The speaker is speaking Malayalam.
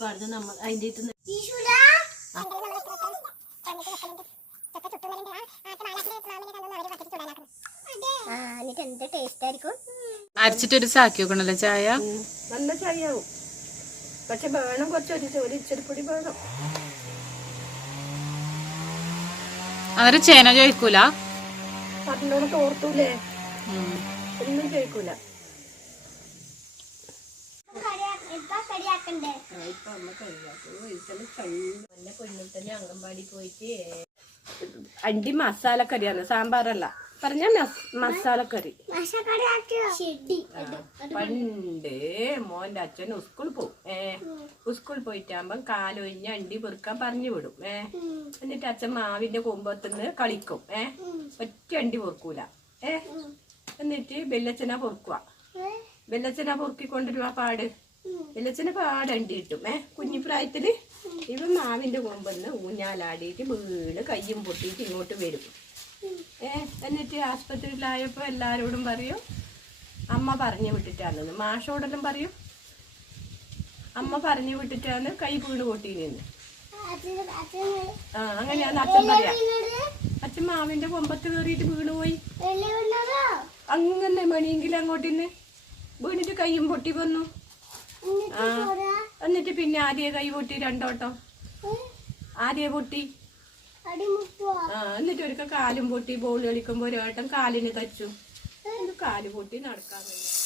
വെളിപ്പാടുന്ന നമ്മൾ അതിൻ്റെ എന്ത് ടേസ്റ്റ് ആയിരിക്കും. അരച്ചിട്ടൊരു ചാക്കി വെക്കണല്ലോ ചായ. നല്ല ചായ ആവും. പക്ഷെ വേണം കുറച്ച് ഇച്ചിരിപ്പൊടി വേണം. അന്നേരം ചേന ചോദിക്കൂല, പറഞ്ഞോട് തോർത്തൂലേ, ഒന്നും ചോദിക്കൂല. പൊന്നുട്ടനെ അംഗൻവാടി പോയിട്ട് അണ്ടി മസാലക്കറിയാണ്, സാമ്പാറല്ല, പറഞ്ഞ മസാലക്കറി. പണ്ട് മോന്റെ അച്ഛൻ സ്കൂളിൽ പോവും. സ്കൂളിൽ പോയിട്ടാകുമ്പം കാലൊഴിഞ്ഞ് അണ്ടി പെറുക്കാൻ പറഞ്ഞു വിടും. എന്നിട്ട് അച്ഛൻ മാവിന്റെ കൊമ്പത്തുനിന്ന് കളിക്കും. ഒറ്റ അണ്ടി പൊറുക്കൂല. എന്നിട്ട് വെല്ലച്ചനാ പൊറുക്കുക. വെല്ലച്ചനാ പൊറുക്കിക്കൊണ്ടിരുവാ പാട്. വെല്ലച്ചന് പാടണ്ടി കിട്ടും. കുഞ്ഞിപ്രായത്തില് ഇവ മാവിന്റെ കൊമ്പെന്ന് ഊഞ്ഞാലാടിയിട്ട് വീണ് കയ്യും പൊട്ടിയിട്ട് ഇങ്ങോട്ട് വരും. എന്നിട്ട് ആസ്പത്രിയിലായപ്പോ എല്ലാരോടും പറയും അമ്മ പറഞ്ഞു വിട്ടിട്ടാണെന്ന്. മാഷോടെല്ലാം പറയും അമ്മ പറഞ്ഞു വിട്ടിട്ടാണ് കൈ വീണ് പൊട്ടിയിരുന്നു. അങ്ങനെയാണ് അച്ഛൻ പറയാ. അച്ഛൻ മാവിന്റെ കൊമ്പത്ത് കയറിയിട്ട് വീണ് പോയി. അങ്ങനെ മണിയെങ്കിലും അങ്ങോട്ടിന്ന് വീണിട്ട് കയ്യും പൊട്ടി വന്നു. എന്നിട്ട് പിന്നെ ആദ്യ കൈ പൊട്ടി രണ്ടോട്ടം. ആദ്യ പൊട്ടി. എന്നിട്ട് ഒരിക്കൽ കാലും പൊട്ടി. ബോൾ കളിക്കുമ്പോ ഒരേട്ടം കാലിന് തച്ചു. കാല് പൊട്ടി നടക്കാൻ കഴിയും.